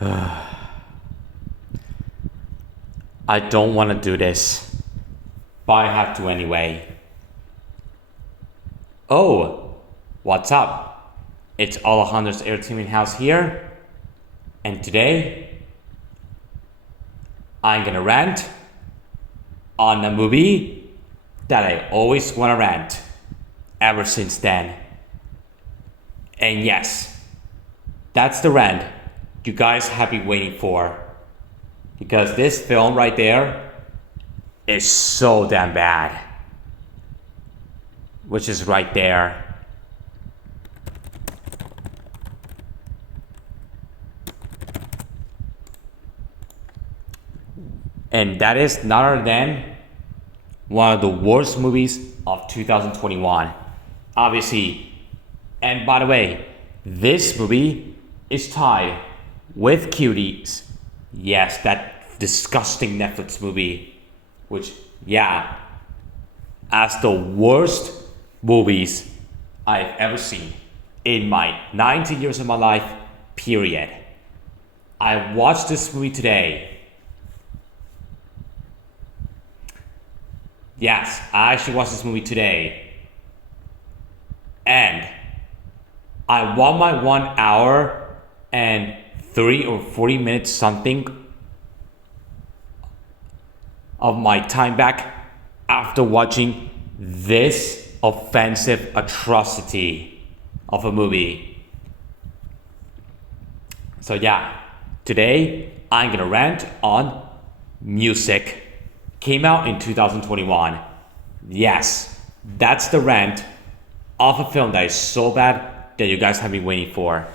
I don't want to do this, but I have to anyway. Oh, what's up? It's Alejandro's Entertainment House here, and today I'm gonna rant on a movie that I always want to rant ever since then. And yes, that's the rant you guys have been waiting for, because this film right there is so damn bad, which is right there. And that is none other than one of the worst movies of 2021. Obviously. And by the way, this movie is tied with Cuties. Yes, that disgusting Netflix movie. Which, yeah, as the worst movies I've ever seen in my 19 years of my life, period. I watched this movie today. Yes, I actually watched this movie today. And I want my 1 hour and 30 or 40 minutes something of my time back after watching this offensive atrocity of a movie. So yeah, today I'm gonna rant on Music. Came out in 2021. Yes, that's the rant of a film that is so bad that you guys have been waiting for.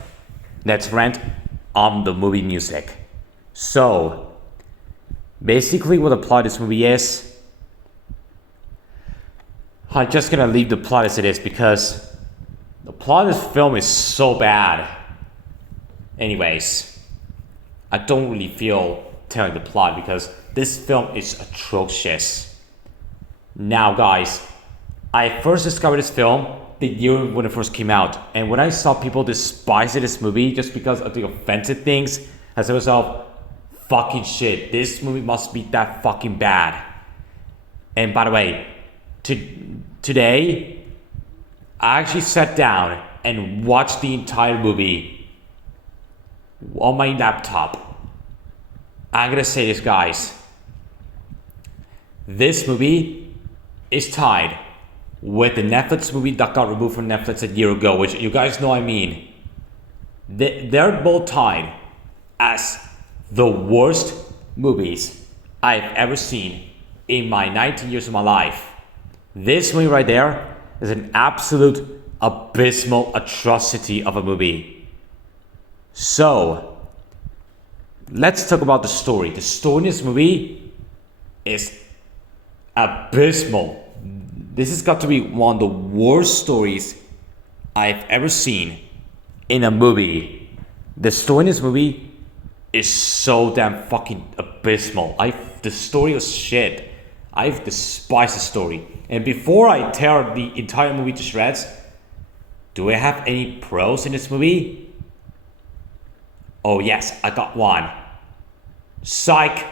Let's rant on the movie Music. So, basically what the plot of this movie is, I'm just gonna leave the plot as it is because the plot of this film is so bad. Anyways, I don't really feel telling the plot because this film is atrocious. Now guys, I first discovered this film the year when it first came out, and when I saw people despising this movie just because of the offensive things, I said to myself, fucking shit, this movie must be that fucking bad. And by the way, today, I actually sat down and watched the entire movie on my laptop. I'm gonna say this, guys. This movie is tied with the Netflix movie that got removed from Netflix a year ago, which you guys know I mean. They're both tied as the worst movies I've ever seen in my 19 years of my life. This movie right there is an absolute abysmal atrocity of a movie. So, let's talk about the story. The story in this movie is abysmal. This has got to be one of the worst stories I've ever seen in a movie. The story in this movie is so damn fucking abysmal. The story was shit. I've despised the story. And before I tear the entire movie to shreds, do I have any pros in this movie? Oh yes, I got one. Psych.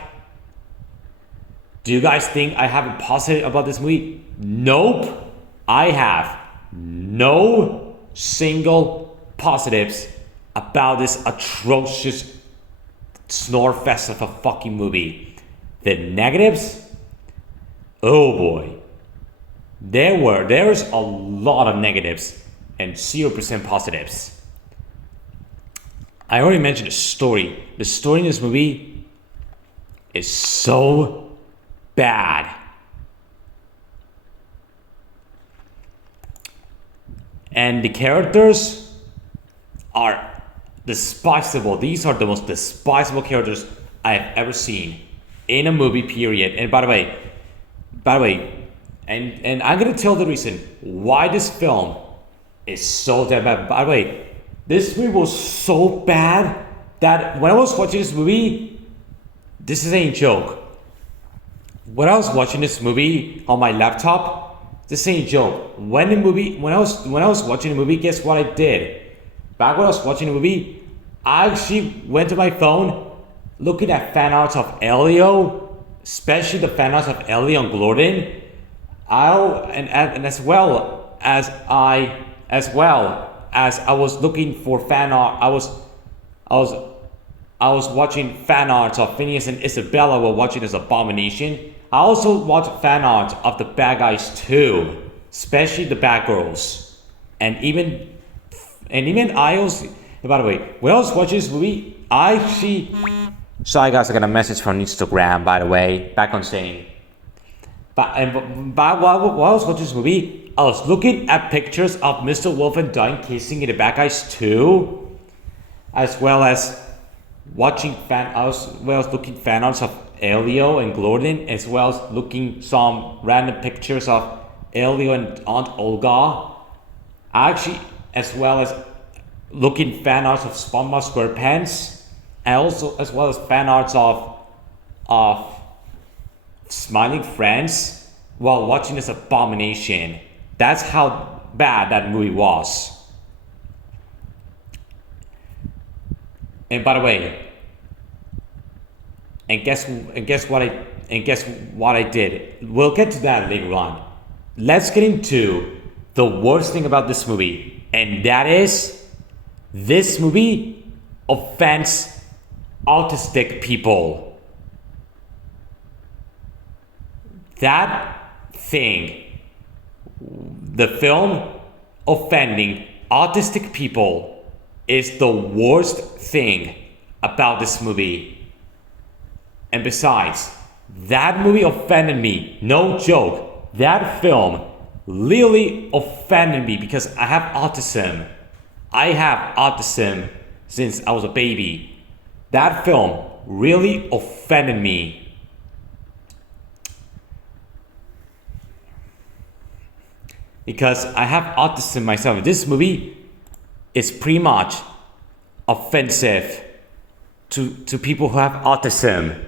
Do you guys think I have a positive about this movie? Nope. I have no single positives about this atrocious snore fest of a fucking movie. The negatives? Oh boy. There's a lot of negatives and 0% positives. I already mentioned the story. The story in this movie is so bad. And the characters are despisable. These are the most despisable characters I've ever seen in a movie, period. And by the way, and I'm gonna tell the reason why this film is so damn bad. By the way, this movie was so bad that when I was watching this movie, this is ain't joke. When I was watching this movie on my laptop, this ain't joke. When I was watching the movie, guess what I did? Back when I was watching the movie, I actually went to my phone looking at fan arts of Elio, especially the fan arts of Elio and Gordon. And as well as I was looking for fan art, I was I was watching fan arts of Phineas and Isabella while watching this abomination. I also watched fan art of the bad guys too, especially the bad girls, and even I also. By the way, when I was watching this movie, I actually. Sorry guys, I got a message from Instagram. By the way, back on saying. But while I was watching this movie, I was looking at pictures of Mr. Wolf and Dunn kissing in the bad guys too, as well as watching I was looking fan arts of Elio and Gordon, as well as looking some random pictures of Elio and Aunt Olga. As well as looking fan arts of SpongeBob SquarePants, and also as well as fan arts of Smiling Friends while watching this abomination. That's how bad that movie was. And by the way, guess what I did. We'll get to that later on. Let's get into the worst thing about this movie, and that is this movie offends autistic people. That thing, the film offending autistic people, is the worst thing about this movie. And besides, that movie offended me. No joke. That film really offended me because I have autism. I have autism since I was a baby. That film really offended me. Because I have autism myself. This movie is pretty much offensive to people who have autism.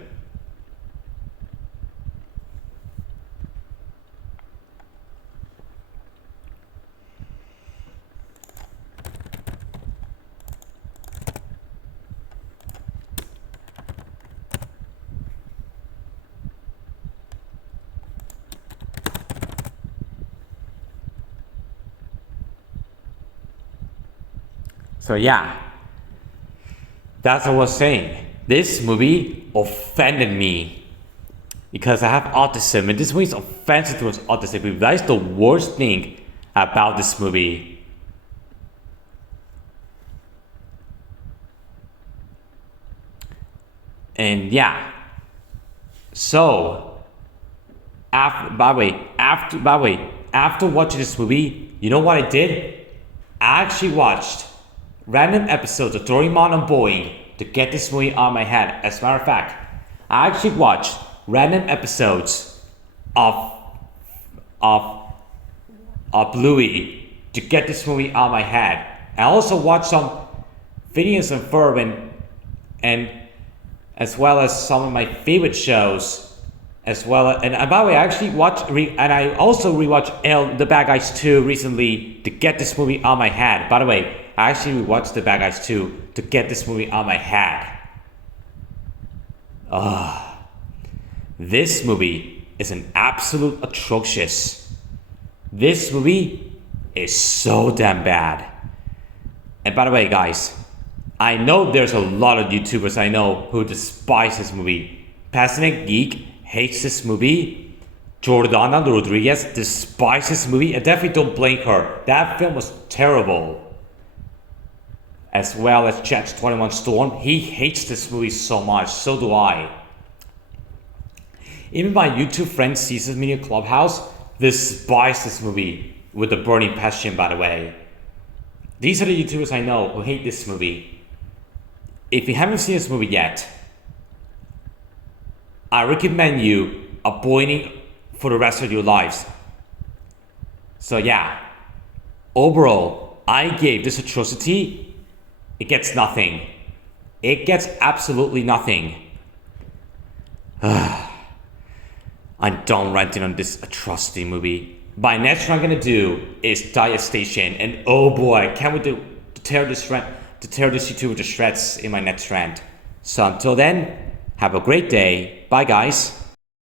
So yeah, that's what I was saying. This movie offended me because I have autism, and this movie is offensive towards autistic people. That is the worst thing about this movie. And yeah, so after watching this movie, you know what I did? I actually watched random episodes of Doraemon and Boeing to get this movie on my head. As a matter of fact, I actually watched random episodes of Bluey to get this movie on my head. I also watched some Phineas and Ferb and as well as some of my favorite shows. As well as, and by the way, I actually I also rewatched The Bad Guys 2 recently to get this movie on my head. By the way, I actually rewatched The Bad Guys 2 to get this movie on my head. This movie is an absolute atrocious. This movie is so damn bad. And by the way, guys, I know there's a lot of YouTubers I know who despise this movie. Passionate Geek hates this movie. Jordana Rodriguez despises this movie. I definitely don't blame her. That film was terrible. As well as Chat's 21 Storm, he hates this movie so much. So do I. Even my YouTube friend Caesar's Media Clubhouse despise this movie with a burning passion, by the way. These are the YouTubers I know who hate this movie. If you haven't seen this movie yet, I recommend you avoiding for the rest of your lives. So yeah, overall, I gave this atrocity, it gets nothing. It gets absolutely nothing. I'm done ranting on this atrocity movie. By next, what I'm gonna do is Diet Station, and oh boy, can't wait to tear to tear this YouTuber to shreds in my next rant. So until then, have a great day. Bye guys.